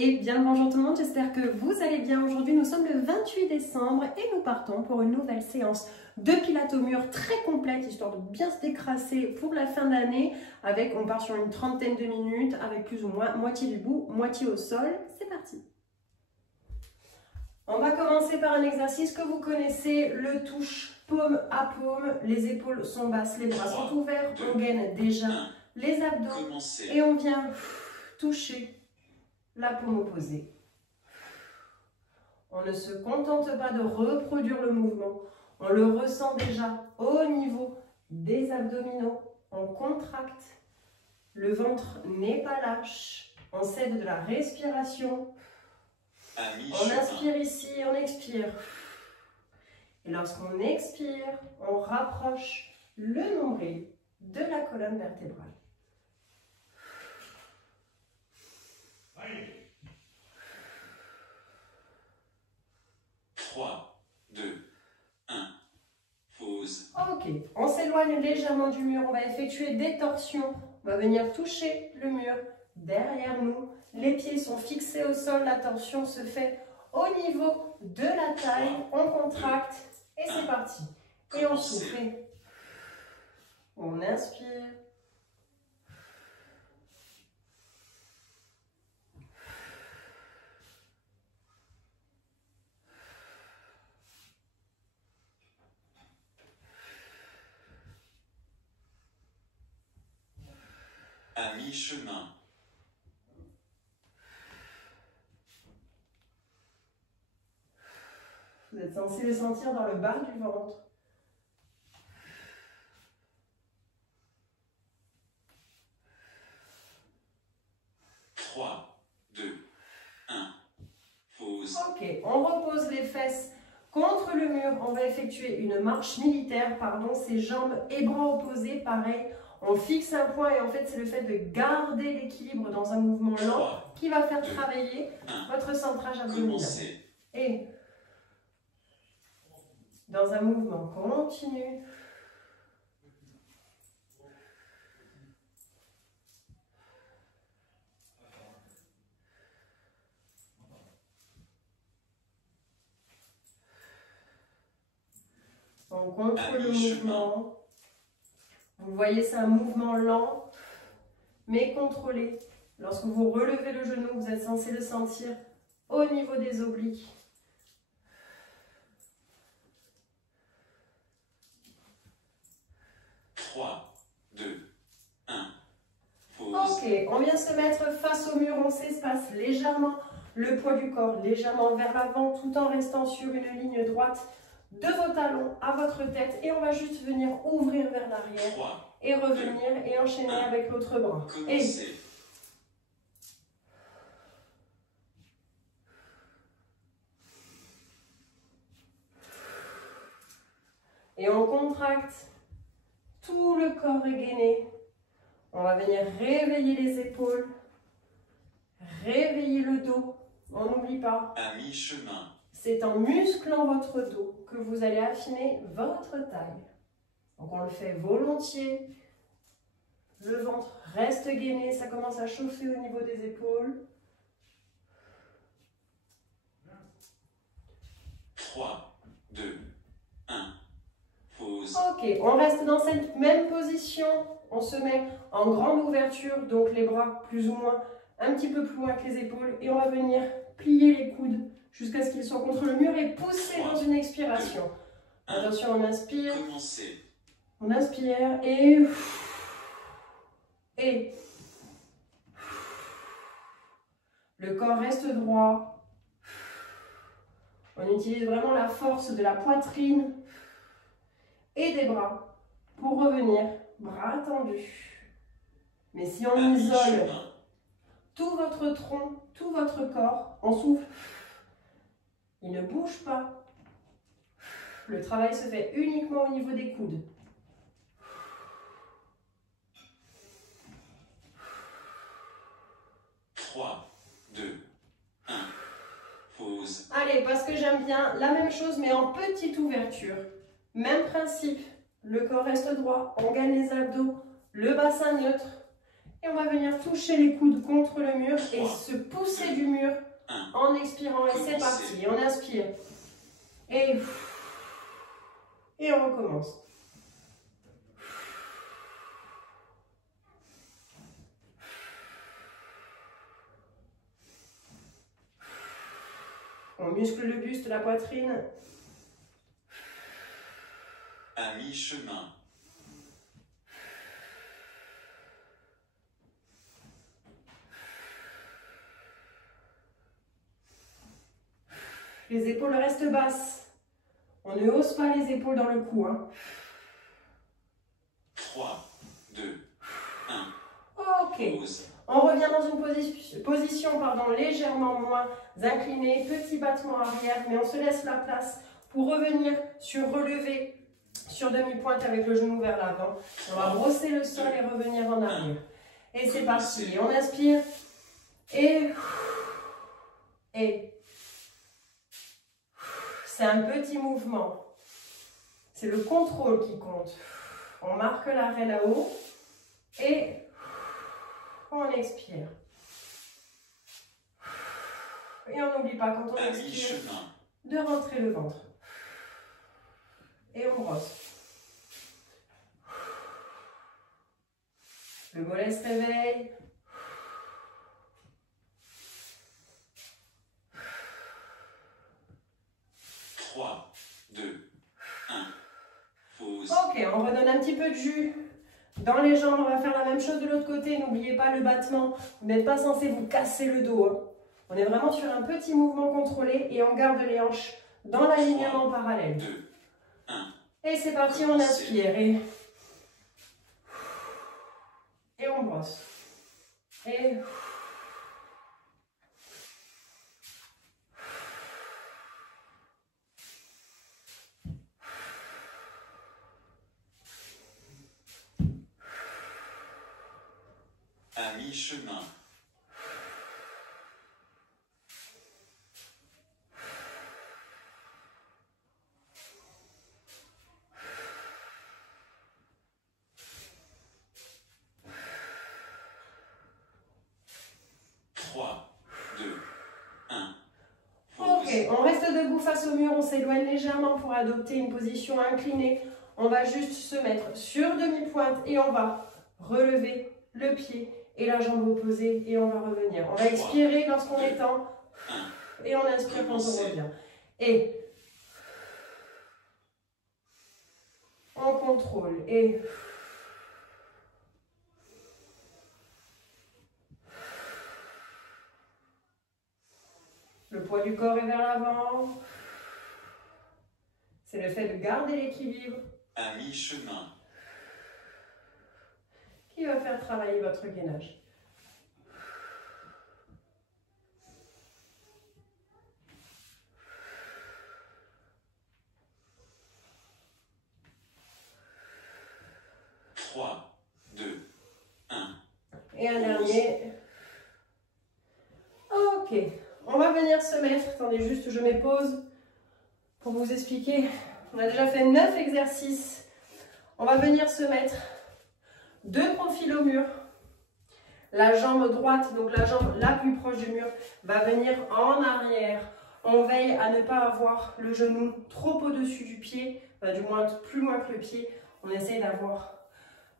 Et bien le bonjour tout le monde, j'espère que vous allez bien. Aujourd'hui nous sommes le 28 décembre et nous partons pour une nouvelle séance de pilates au mur très complète, histoire de bien se décrasser pour la fin d'année. On part sur une trentaine de minutes avec plus ou moins moitié debout, moitié au sol. C'est parti. On va commencer par un exercice que vous connaissez, le touche paume à paume. Les épaules sont basses, les bras sont ouverts, on gaine déjà les abdos et on vient toucher la paume opposée. On ne se contente pas de reproduire le mouvement, on le ressent déjà au niveau des abdominaux. On contracte, le ventre n'est pas lâche, on cède de la respiration. On inspire ici, on expire. Et lorsqu'on expire, on rapproche le nombril de la colonne vertébrale. Allez. 3, 2, 1, pause. Ok, on s'éloigne légèrement du mur, on va effectuer des torsions. On va venir toucher le mur derrière nous. Les pieds sont fixés au sol, la torsion se fait au niveau de la taille. On contracte et c'est parti. Et on souffle. On inspire. À mi-chemin. Vous êtes censé le sentir dans le bas du ventre. Trois, deux, un, pause. Ok, on repose les fesses contre le mur. On va effectuer une marche militaire, ses jambes et bras opposés, pareil. On fixe un point et en fait c'est le fait de garder l'équilibre dans un mouvement lent qui va faire travailler votre centrage abdominal. Et dans un mouvement continu. On contrôle le mouvement. Vous voyez, c'est un mouvement lent, mais contrôlé. Lorsque vous relevez le genou, vous êtes censé le sentir au niveau des obliques. Ok, on vient se mettre face au mur, on s'espace légèrement le poids du corps, légèrement vers l'avant, tout en restant sur une ligne droite de vos talons à votre tête. Et on va juste venir ouvrir vers l'arrière et revenir et enchaîner avec l'autre bras. Et on contracte, tout le corps est gainé. On va venir réveiller les épaules, réveiller le dos. On n'oublie pas. À mi-chemin. C'est en musclant votre dos que vous allez affiner votre taille. Donc on le fait volontiers. Le ventre reste gainé, ça commence à chauffer au niveau des épaules. 3, 2, 1, pause. Ok, on reste dans cette même position. On se met en grande ouverture, donc les bras plus ou moins un petit peu plus loin que les épaules. Et on va venir plier les coudes jusqu'à ce qu'ils soient contre le mur et pousser dans une expiration. Attention, on inspire. On inspire et le corps reste droit. On utilise vraiment la force de la poitrine et des bras pour revenir. Bras tendus. Mais si on isole tout votre tronc, tout votre corps, on souffle. Il ne bouge pas. Le travail se fait uniquement au niveau des coudes. Pause. Allez, parce que j'aime bien la même chose, mais en petite ouverture. Même principe. Le corps reste droit, on gagne les abdos, le bassin neutre. Et on va venir toucher les coudes contre le mur et 3, se pousser du mur 1. en expirant. Et c'est parti. On inspire. Et on recommence. On muscle le buste, la poitrine. À mi-chemin. Les épaules restent basses. On ne hausse pas les épaules dans le cou. 3, 2, 1. Ok. Pause. On revient dans une position légèrement moins inclinée. Petit battement arrière, mais on se laisse la place pour revenir sur relevé, sur demi-pointe avec le genou vers l'avant. On va brosser le sol et revenir en arrière. Et c'est parti. On inspire. Et c'est un petit mouvement. C'est le contrôle qui compte. On marque l'arrêt là-haut et on expire. Et on n'oublie pas quand on À expire mi-chemin. de rentrer le ventre. Et on brosse. Le mollet se réveille. Ok, on redonne un petit peu de jus dans les jambes. On va faire la même chose de l'autre côté. N'oubliez pas le battement. Vous n'êtes pas censé vous casser le dos. On est vraiment sur un petit mouvement contrôlé et on garde les hanches dans l'alignement parallèle. 2, 1. Et c'est parti, on inspire. Et on brosse. Et... À mi-chemin. Ok, on reste debout face au mur, on s'éloigne légèrement pour adopter une position inclinée. On va juste se mettre sur demi-pointe et on va relever le pied et la jambe opposée et on va revenir. On va expirer lorsqu'on étend et on inspire quand on revient. Et on contrôle et... Le poids du corps est vers l'avant. C'est le fait de garder l'équilibre. À mi-chemin. Qui va faire travailler votre gainage. Et un dernier. Ok. On va venir se mettre. Attendez, juste je mets pause pour vous expliquer. On a déjà fait 9 exercices. On va venir se mettre de profil au mur. La jambe droite, donc la jambe la plus proche du mur, va venir en arrière. On veille à ne pas avoir le genou trop au-dessus du pied, du moins plus loin que le pied. On essaye d'avoir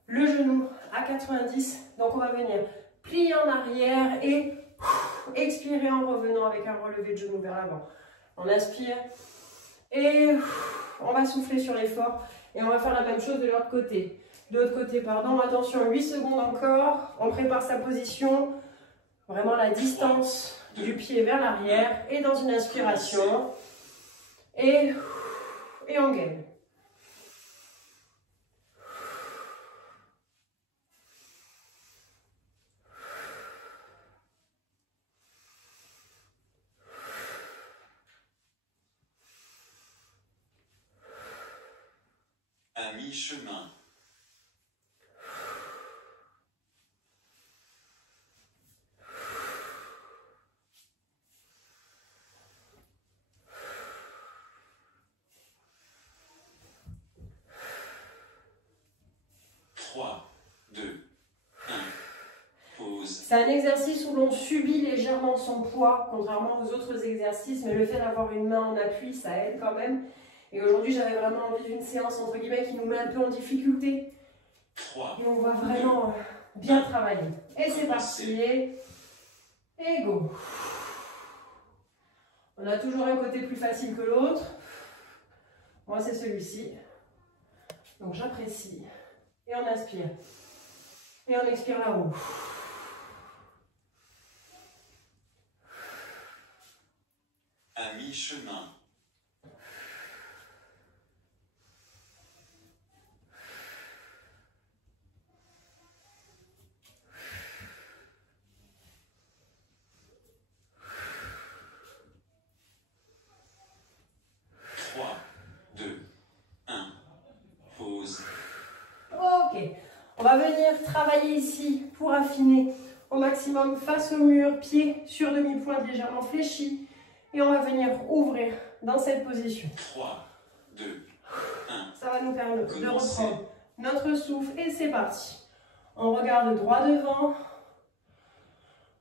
le genou à 90. Donc on va venir plier en arrière et expirer en revenant avec un relevé de genou vers l'avant. On inspire et on va souffler sur l'effort et on va faire la même chose de l'autre côté. De l'autre côté, pardon. Attention, 8 secondes encore. On prépare sa position. Vraiment la distance du pied vers l'arrière. Et dans une inspiration. Et on gaine. À mi-chemin. C'est un exercice où l'on subit légèrement son poids, contrairement aux autres exercices, mais le fait d'avoir une main en appui, ça aide quand même. Et aujourd'hui, j'avais vraiment envie d'une séance, entre guillemets, qui nous met un peu en difficulté. 3, Et on va vraiment bien travailler. Et c'est parti. Et go. On a toujours un côté plus facile que l'autre. Moi, c'est celui-ci. Donc, j'apprécie. Et on inspire. Et on expire là-haut. à mi-chemin. Ok, on va venir travailler ici pour affiner au maximum face au mur, pied sur demi-pointe légèrement fléchi. Et on va venir ouvrir dans cette position. 3, 2, 1. Ça va nous permettre de reprendre notre souffle et c'est parti. On regarde droit devant.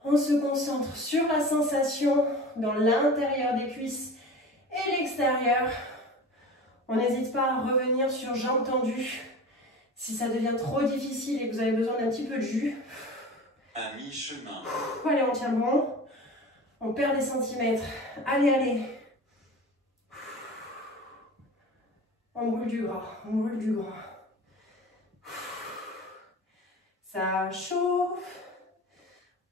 On se concentre sur la sensation dans l'intérieur des cuisses et l'extérieur. On n'hésite pas à revenir sur jambes tendues. Si ça devient trop difficile et que vous avez besoin d'un petit peu de jus. À mi-chemin. Allez, on tient bon. On perd des centimètres. Allez, allez. On brûle du gras. On brûle du gras. Ça chauffe.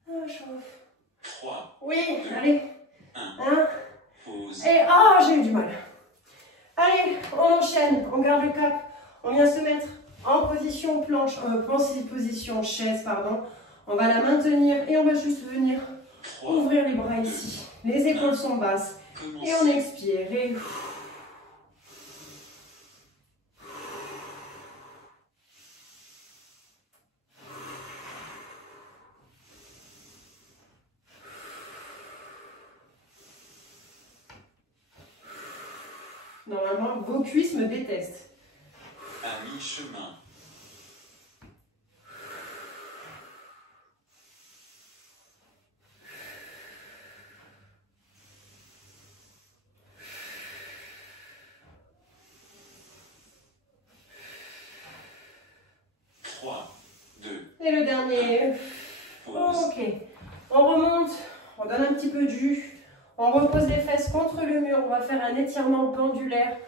Ça chauffe. 3. Oui, allez. 1. Pause. Et j'ai eu du mal. Allez, on enchaîne. On garde le cap. On vient se mettre en position planche, position chaise, pardon. On va la maintenir et on va juste venir ouvrir les bras ici. Les épaules sont basses. Et on expire. Et... Normalement, vos cuisses me détestent. À mi-chemin. Et le dernier. Ok. On remonte, on donne un petit peu de jus. On repose les fesses contre le mur. On va faire un étirement pendulaire.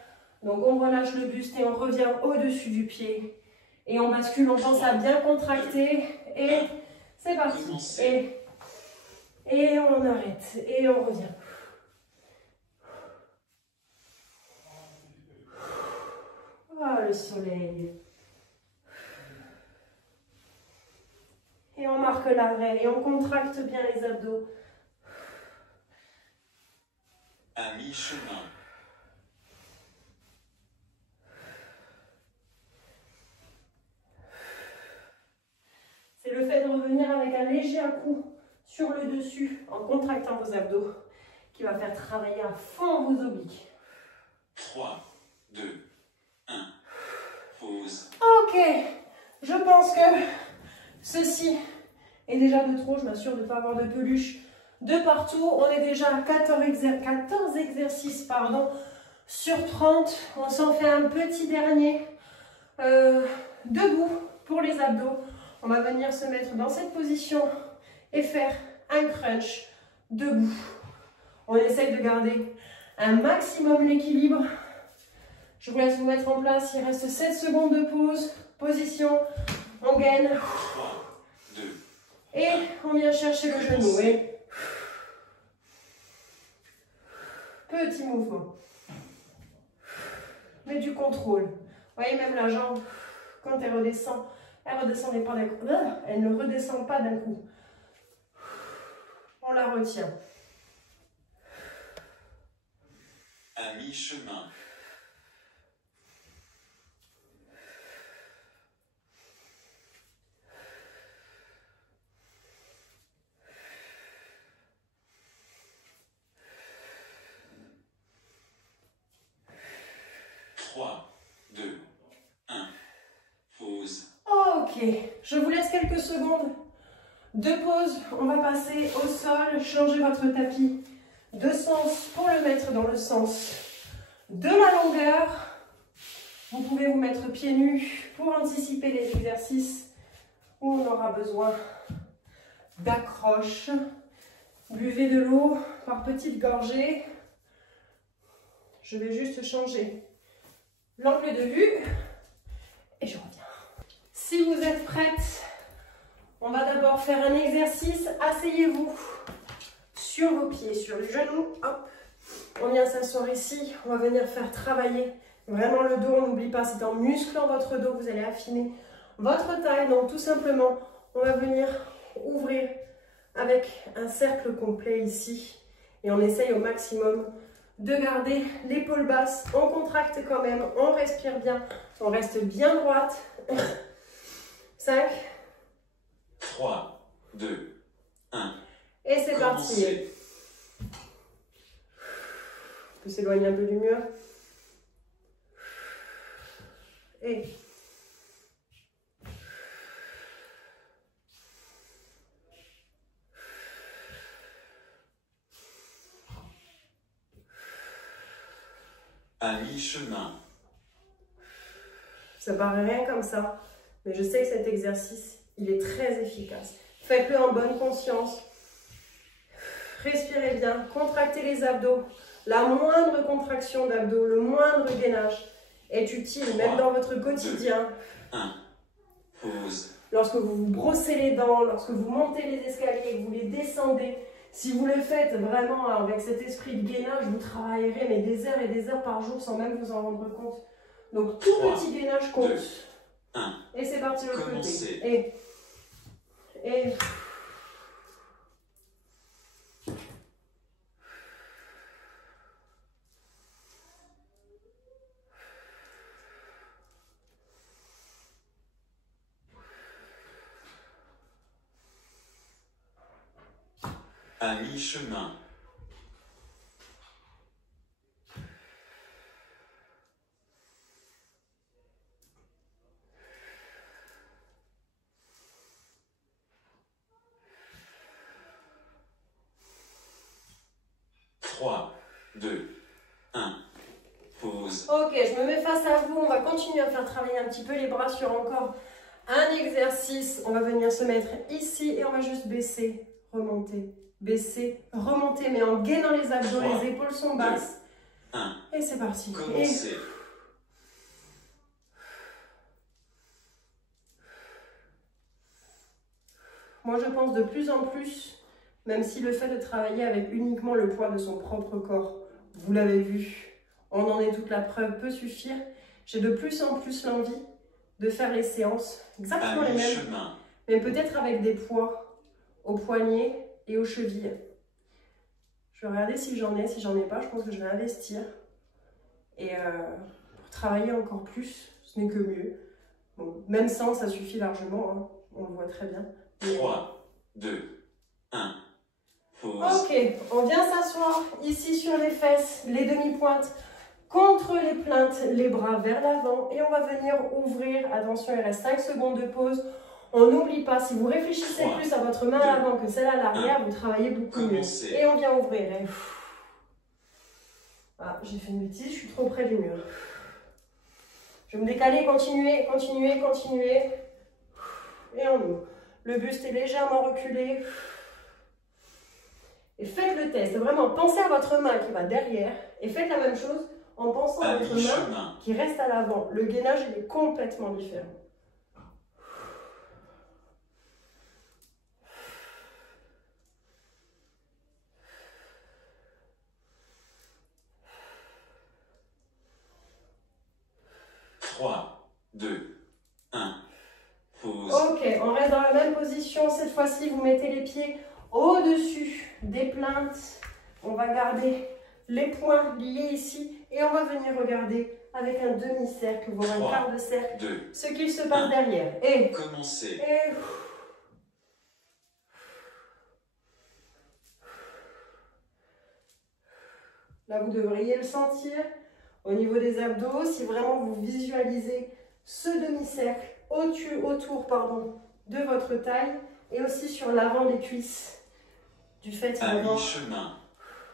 Donc on relâche le buste et on revient au-dessus du pied. Et on bascule, on pense à bien contracter. Et c'est parti. Et on arrête. Et on revient. Ah, le soleil. Et on marque l'arrêt et on contracte bien les abdos. À mi-chemin. C'est le fait de revenir avec un léger coup sur le dessus en contractant vos abdos qui va faire travailler à fond vos obliques. 3, 2, 1. Pause. Ok, je pense que ceci est déjà de trop. Je m'assure de ne pas avoir de peluche de partout. On est déjà à 14 exercices sur 30. On s'en fait un petit dernier debout pour les abdos. On va venir se mettre dans cette position et faire un crunch debout. On essaye de garder un maximum l'équilibre. Je vous laisse vous mettre en place. Il reste 7 secondes de pause. Position, on gaine. 3, 2, et on vient chercher le genou. Et petit mouvement. Mais du contrôle. Vous voyez, même la jambe, quand elle redescend pas d'un coup. Elle ne redescend pas d'un coup. On la retient. À mi-chemin. Ok, je vous laisse quelques secondes Deux pauses, on va passer au sol, changer votre tapis de sens pour le mettre dans le sens de la longueur. Vous pouvez vous mettre pieds nus pour anticiper les exercices où on aura besoin d'accroche. Buvez de l'eau par petites gorgées. Je vais juste changer l'angle de vue et je reviens. Si vous êtes prête, on va d'abord faire un exercice. Asseyez-vous sur vos pieds, sur les genoux. Hop. On vient s'asseoir ici. On va venir faire travailler vraiment le dos. On n'oublie pas, c'est en musclant votre dos que vous allez affiner votre taille. Donc tout simplement, on va venir ouvrir avec un cercle complet ici. Et on essaye au maximum de garder l'épaule basse. On contracte quand même, on respire bien, on reste bien droite. 5, 3, 2, 1. Et c'est parti. On peut s'éloigner un peu du mur. Et à mi-chemin. ça paraît rien comme ça, mais je sais que cet exercice, il est très efficace. Faites-le en bonne conscience. Respirez bien, contractez les abdos. La moindre contraction d'abdos, le moindre gainage est utile, 3, même dans votre quotidien. 2, 1. Pause. Lorsque vous vous brossez les dents, lorsque vous montez les escaliers et que vous les descendez, si vous le faites vraiment avec cet esprit de gainage, vous travaillerez mais des heures et des heures par jour sans même vous en rendre compte. Donc tout 3, petit gainage compte. 2, 1. Et c'est parti de l'autre Commencez. côté. Et à mi-chemin. Trois, 2, 1. Pause. ok, je me mets face à vous. On va continuer à faire travailler un petit peu les bras sur encore un exercice. On va venir se mettre ici et on va juste baisser, remonter, baisser, remonter, mais en gainant les abdos, 3, les épaules sont basses. 1. Et c'est parti. Commencez. Moi, je pense de plus en plus, même si le fait de travailler avec uniquement le poids de son propre corps, vous l'avez vu, on en est toute la preuve, peut suffire. J'ai de plus en plus l'envie de faire les séances exactement À les mêmes, mi-chemin. mais peut-être avec des poids aux poignets et aux chevilles. Je vais regarder si j'en ai pas, je pense que je vais investir. Et pour travailler encore plus, ce n'est que mieux. Bon, même sans, ça suffit largement, hein, on le voit très bien. 3, 2, 1. Pause. Ok, on vient s'asseoir ici sur les fesses, les demi-pointes contre les plaintes, les bras vers l'avant et on va venir ouvrir. Attention, il reste 5 secondes de pause. On n'oublie pas, si vous réfléchissez 3, plus à votre main à l'avant que celle à l'arrière, 1. vous travaillez beaucoup mieux. Commencez. Et on vient ouvrir. Et... Ah, j'ai fait une bêtise, je suis trop près du mur. Je vais me décaler, continuer, continuer, continuer. Et on ouvre. Le buste est légèrement reculé. Et faites le test. Vraiment, pensez à votre main qui va derrière. Et faites la même chose en pensant à À votre main mi-chemin. qui reste à l'avant. Le gainage, il est complètement différent. Trois, 2, 1. Pause. Ok, on reste dans la même position. Cette fois-ci, vous mettez les pieds au-dessus des plaintes. On va garder les poings liés ici. Et on va venir regarder avec un demi-cercle, voire un 3, quart de cercle, 2. ce qu'il se passe 1. derrière. Et Commencez. là, vous devriez le sentir au niveau des abdos. Si vraiment vous visualisez ce demi-cercle autour de votre taille, et aussi sur l'avant des cuisses. Du fait À d'avoir mi-chemin.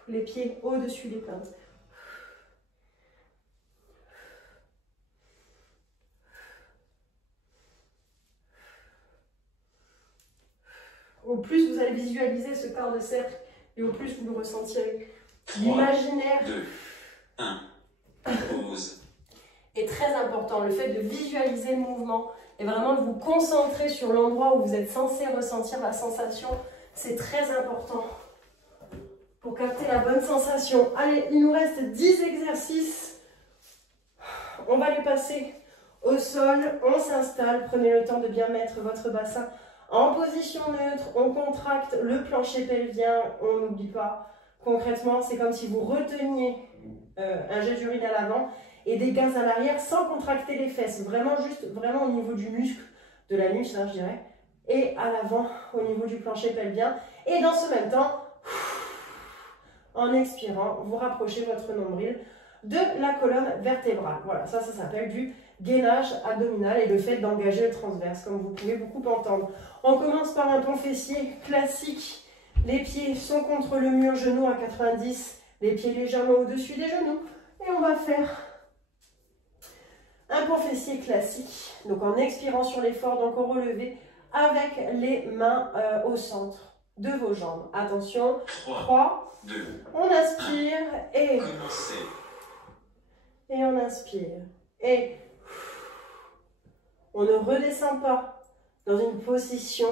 les pieds au-dessus des plantes. Au plus vous allez visualiser ce quart de cercle et au plus vous le ressentirez. 3, L'imaginaire 2, 1. Pause. est très important. Le fait de visualiser le mouvement et vraiment de vous concentrer sur l'endroit où vous êtes censé ressentir la sensation, c'est très important pour capter la bonne sensation. Allez, il nous reste 10 exercices. On va les passer au sol. On s'installe. Prenez le temps de bien mettre votre bassin en position neutre. On contracte le plancher pelvien. On n'oublie pas. Concrètement, c'est comme si vous reteniez un jet d'urine à l'avant et des gaz à l'arrière sans contracter les fesses. Vraiment, juste vraiment au niveau du muscle, de l'anus, hein, je dirais. Et à l'avant, au niveau du plancher pelvien. Et dans ce même temps, en expirant, vous rapprochez votre nombril de la colonne vertébrale. Voilà, ça s'appelle du gainage abdominal et le fait d'engager le transverse, comme vous pouvez beaucoup entendre. On commence par un pont fessier classique. Les pieds sont contre le mur, genoux à 90, les pieds légèrement au-dessus des genoux. Et on va faire un pont fessier classique. Donc en expirant sur l'effort, donc au relevé, avec les mains au centre de vos jambes. Attention, 3, 2, on inspire et commencez. on inspire. Et on ne redescend pas dans une position,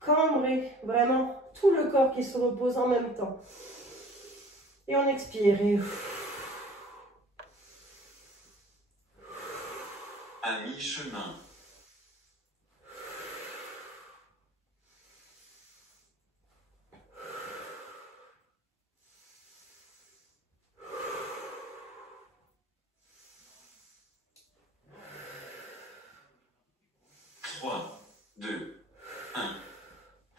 cambrée, vraiment tout le corps qui se repose en même temps. Et on expire. Et À mi-chemin. Trois, 2, 1.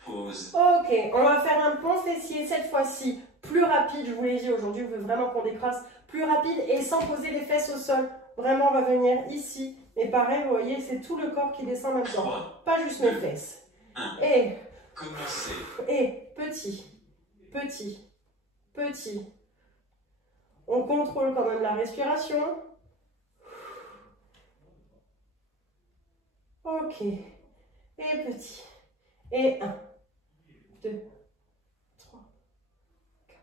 Pause. ok, on va faire un pont fessier cette fois-ci plus rapide. Je vous l'ai dit, aujourd'hui, je veux vraiment qu'on décrasse plus rapide et sans poser les fesses au sol. Vraiment, on va venir ici. Et pareil, vous voyez, c'est tout le corps qui descend en même temps. 3, Pas juste mes fesses. 1. Et Commencez. petit, petit, petit. On contrôle quand même la respiration. Ok. Et petit. Et 1, 2, 3, 4.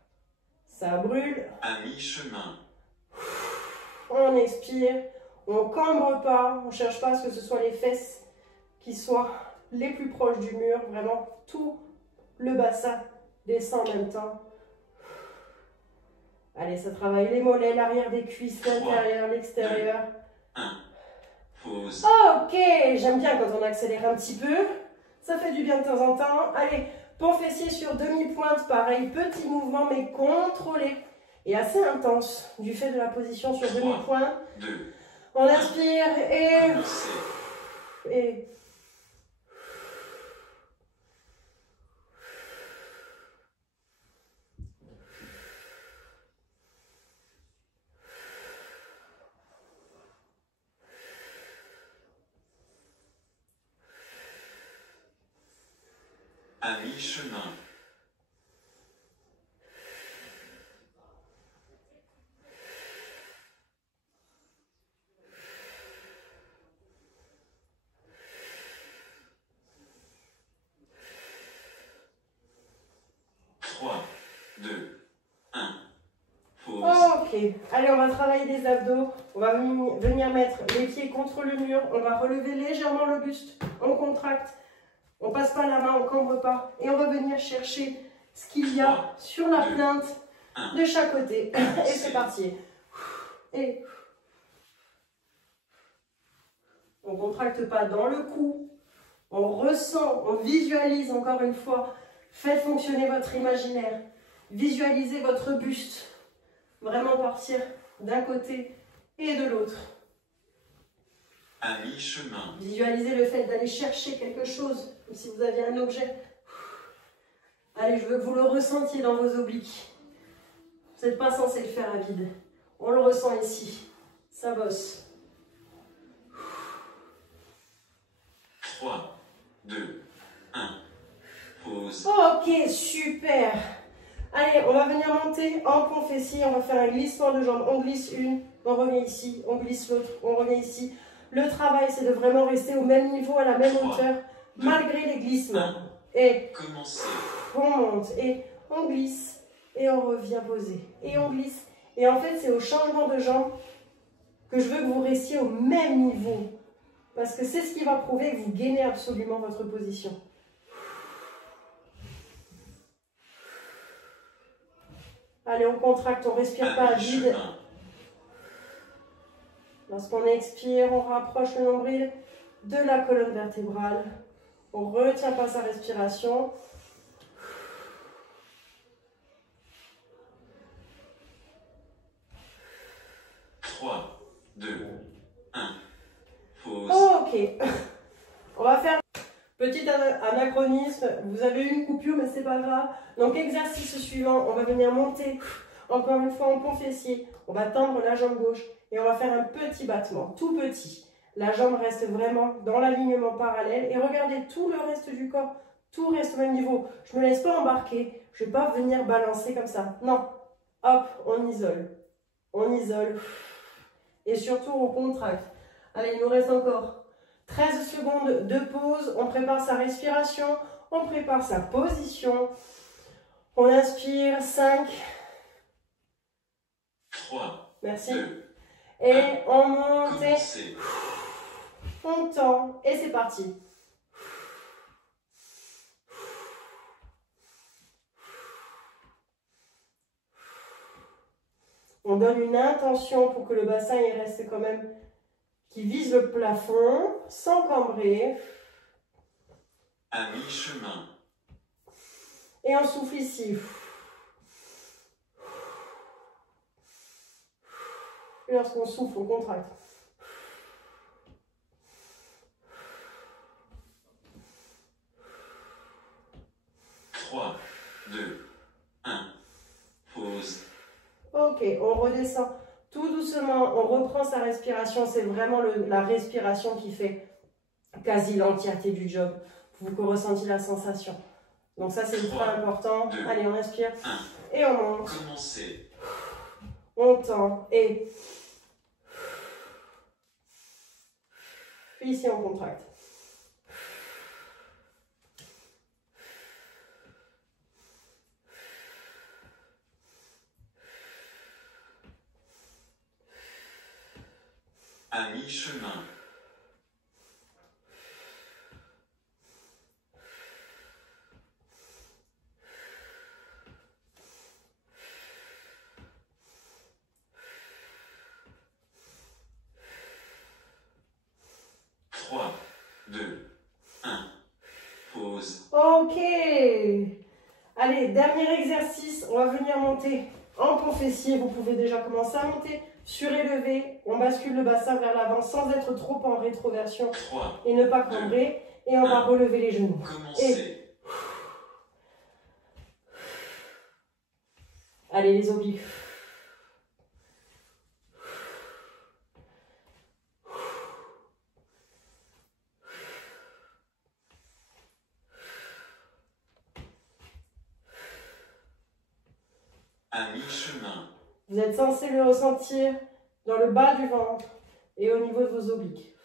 Ça brûle. À mi-chemin. On expire. On ne cambre pas. On ne cherche pas à ce que ce soit les fesses qui soient les plus proches du mur. Vraiment, tout le bassin descend en même temps. Allez, ça travaille les mollets, l'arrière des cuisses, l'intérieur, l'extérieur. 1. Pause. Ok, j'aime bien quand on accélère un petit peu. Ça fait du bien de temps en temps. Allez, pont fessier sur demi-pointe, pareil, petit mouvement mais contrôlé et assez intense du fait de la position sur demi-pointe. 2. On inspire et Commencez. À mi-chemin. Trois, 2, 1. Pause. ok, allez, on va travailler les abdos. On va venir mettre les pieds contre le mur. On va relever légèrement le buste. On contracte. On passe pas la main, on cambre pas. Et on va venir chercher ce qu'il y a sur la plainte de chaque côté. Et c'est parti. Et on contracte pas dans le cou. On ressent, on visualise encore une fois. Faites fonctionner votre imaginaire. Visualisez votre buste. Vraiment partir d'un côté et de l'autre. À mi-chemin. Visualisez le fait d'aller chercher quelque chose, comme si vous aviez un objet. Allez, je veux que vous le ressentiez dans vos obliques. Vous n'êtes pas censé le faire à vide. On le ressent ici. Ça bosse. 3, 2, 1. Pause. Ok, super. Allez, on va venir monter en pont fessier. On va faire un glissement de jambes. On glisse une, on revient ici, on glisse l'autre, on revient ici. Le travail, c'est de vraiment rester au même niveau, à la même hauteur, malgré les glissements. Et Commencez. on monte et on glisse et on revient poser. Et on glisse. Et en fait, c'est au changement de jambes que je veux que vous restiez au même niveau. Parce que c'est ce qui va prouver que vous gainez absolument votre position. Allez, on contracte, on ne respire pas à vide. Lorsqu'on expire, on rapproche le nombril de la colonne vertébrale. On ne retient pas sa respiration. Trois, deux, un. Pause. Ok. On va faire petit anachronisme. Vous avez eu une coupure, mais c'est pas grave. Donc, exercice suivant, on va venir monter encore une fois en pont fessier. On va tendre la jambe gauche et on va faire un petit battement, tout petit. La jambe reste vraiment dans l'alignement parallèle et regardez tout le reste du corps, tout reste au même niveau. Je ne me laisse pas embarquer, je ne vais pas venir balancer comme ça. Non, hop, on isole. On isole et surtout on contracte. Allez, il nous reste encore 13 secondes de pause. On prépare sa respiration, on prépare sa position. On inspire, 5. 3. Merci. 2. Et on monte. Commencez. On tend. Et c'est parti. On donne une intention pour que le bassin il reste quand même, qui vise le plafond, sans cambrer. À mi-chemin. Et on souffle ici. Et lorsqu'on souffle, on contracte. Trois, deux, un. Pause. Ok, on redescend tout doucement, on reprend sa respiration. C'est vraiment la respiration qui fait quasi l'entièreté du job. Vous que ressentiez la sensation. Donc ça, c'est ultra important. 2, Allez, on inspire 1. et on monte. Commencez. On tend et ici, on contracte. À mi-chemin. Trois, deux, un. Pause. Ok. Allez, dernier exercice. On va venir monter en pont fessier. Vous pouvez déjà commencer à monter. Surélevé. On bascule le bassin vers l'avant sans être trop en rétroversion 3, et ne pas cambrer. Et on va relever les genoux. commencez. Allez, les obliques. À mi-chemin. Vous êtes censé le ressentir dans le bas du ventre et au niveau de vos obliques.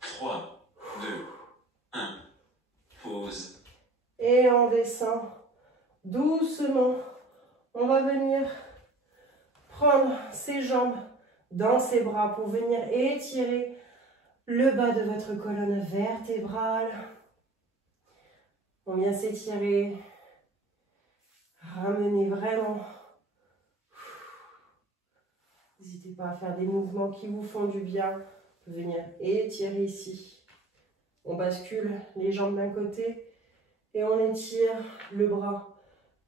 Trois, deux, un. Pause. Et on descend doucement. On va venir prendre ses jambes dans ses bras pour venir étirer le bas de votre colonne vertébrale. On vient s'étirer, ramener vraiment. N'hésitez pas à faire des mouvements qui vous font du bien. Vous pouvez venir étirer ici. On bascule les jambes d'un côté et on étire le bras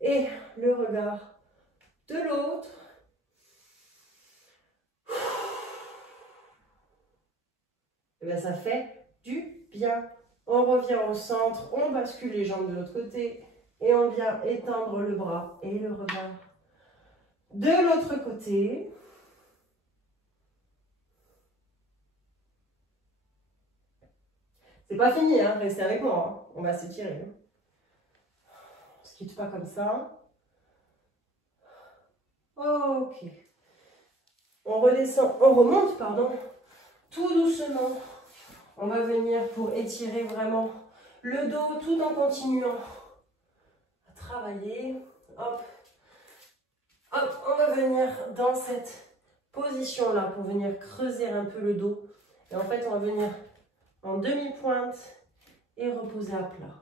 et le regard de l'autre. Et bien, ça fait du bien. On revient au centre, on bascule les jambes de l'autre côté et on vient étendre le bras et le regard De l'autre côté. C'est pas fini, hein, restez avec moi, hein. On va s'étirer. On se quitte pas comme ça. Ok. On redescend, on remonte, pardon, tout doucement. On va venir pour étirer vraiment le dos tout en continuant à travailler. Hop. Hop, on va venir dans cette position-là pour venir creuser un peu le dos. Et en fait, on va venir en demi-pointe et reposer à plat.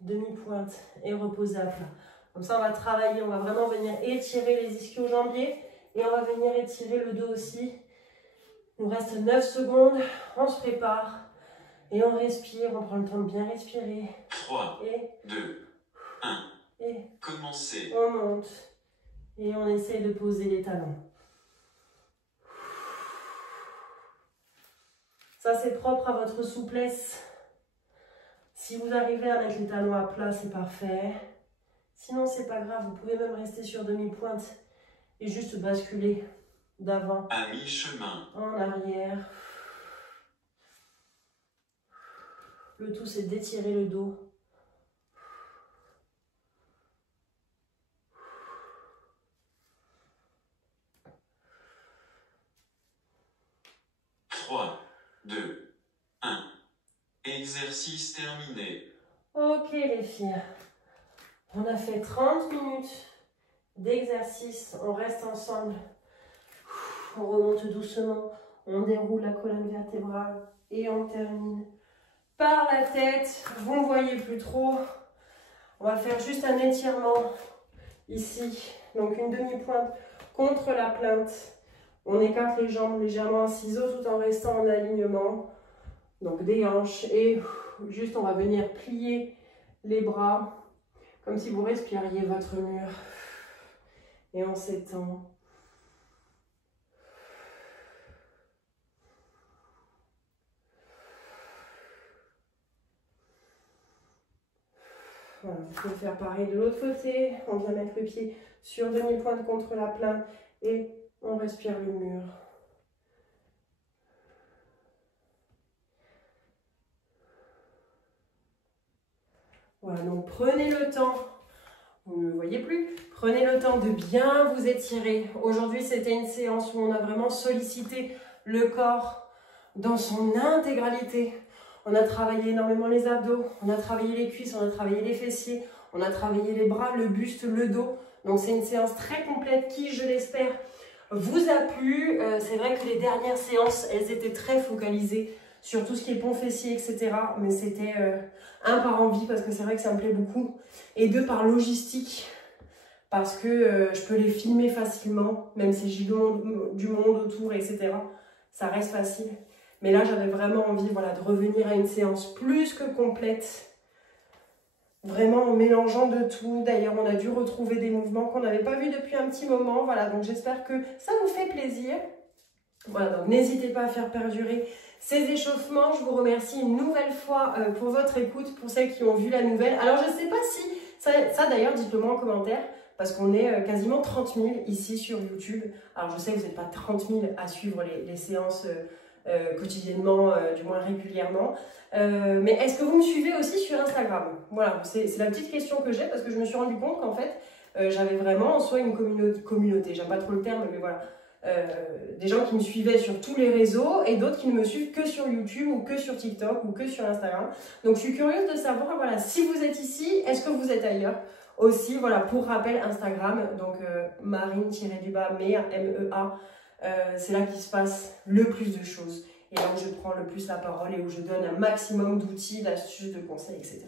Demi-pointe et reposer à plat. Comme ça, on va travailler, on va vraiment venir étirer les ischio-jambiers et on va venir étirer le dos aussi. Il nous reste 9 secondes, on se prépare et on respire, on prend le temps de bien respirer. 3, et 2, 1. Et Commencez. on monte et on essaye de poser les talons. Ça, c'est propre à votre souplesse. Si vous arrivez à mettre les talons à plat, c'est parfait. Sinon, c'est pas grave. Vous pouvez même rester sur demi-pointe et juste basculer d'avant À mi-chemin. en arrière. Le tout, c'est d'étirer le dos. Trois, 2, 1. Exercice terminé. Ok les filles, on a fait 30 minutes d'exercice, on reste ensemble, on remonte doucement, on déroule la colonne vertébrale et on termine par la tête. Vous ne voyez plus trop, on va faire juste un étirement ici, donc une demi-pointe contre la plainte. On écarte les jambes légèrement en ciseaux tout en restant en alignement. Donc des hanches et juste on va venir plier les bras comme si vous respiriez votre mur. Et on s'étend. Voilà, vous pouvez faire pareil de l'autre côté. On vient mettre le pied sur demi-pointe contre la plainte et on respire le mur. Voilà, donc prenez le temps, vous ne me voyez plus, prenez le temps de bien vous étirer. Aujourd'hui, c'était une séance où on a vraiment sollicité le corps dans son intégralité. On a travaillé énormément les abdos, on a travaillé les cuisses, on a travaillé les fessiers, on a travaillé les bras, le buste, le dos. Donc c'est une séance très complète qui, je l'espère, vous a plu. C'est vrai que les dernières séances, elles étaient très focalisées sur tout ce qui est pont fessier, etc. Mais c'était un par envie, parce que c'est vrai que ça me plaît beaucoup, et deux par logistique, parce que je peux les filmer facilement, même si j'ai du monde autour, etc. Ça reste facile. Mais là, j'avais vraiment envie, voilà, de revenir à une séance plus que complète, vraiment en mélangeant de tout. D'ailleurs, on a dû retrouver des mouvements qu'on n'avait pas vus depuis un petit moment. Voilà, donc j'espère que ça vous fait plaisir. Voilà, donc n'hésitez pas à faire perdurer ces échauffements. Je vous remercie une nouvelle fois pour votre écoute, pour celles qui ont vu la nouvelle. Alors, je ne sais pas si, ça d'ailleurs, dites-le moi en commentaire, parce qu'on est quasiment 30 000 ici sur YouTube. Alors, je sais que vous n'êtes pas 30 000 à suivre les séances quotidiennement, du moins régulièrement. Mais est-ce que vous me suivez aussi sur Instagram? Voilà, c'est la petite question que j'ai, parce que je me suis rendu compte qu'en fait, j'avais vraiment en soi une communauté. J'aime pas trop le terme, mais voilà. Des gens qui me suivaient sur tous les réseaux et d'autres qui ne me suivent que sur YouTube ou que sur TikTok ou que sur Instagram. Donc je suis curieuse de savoir, voilà, si vous êtes ici, est-ce que vous êtes ailleurs aussi? Voilà, pour rappel, Instagram, donc Marine-Mea, M-E-A, c'est là qu'il se passe le plus de choses et là où je prends le plus la parole et où je donne un maximum d'outils, d'astuces, de conseils, etc.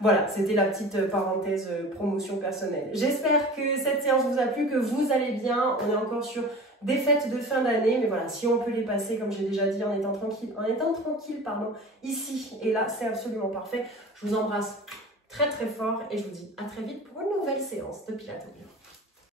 Voilà, c'était la petite parenthèse promotion personnelle. J'espère que cette séance vous a plu, que vous allez bien. On est encore sur des fêtes de fin d'année, mais voilà, si on peut les passer, comme j'ai déjà dit, en étant tranquille, pardon, ici et là, c'est absolument parfait. Je vous embrasse très très fort et je vous dis à très vite pour une nouvelle séance de Pilates.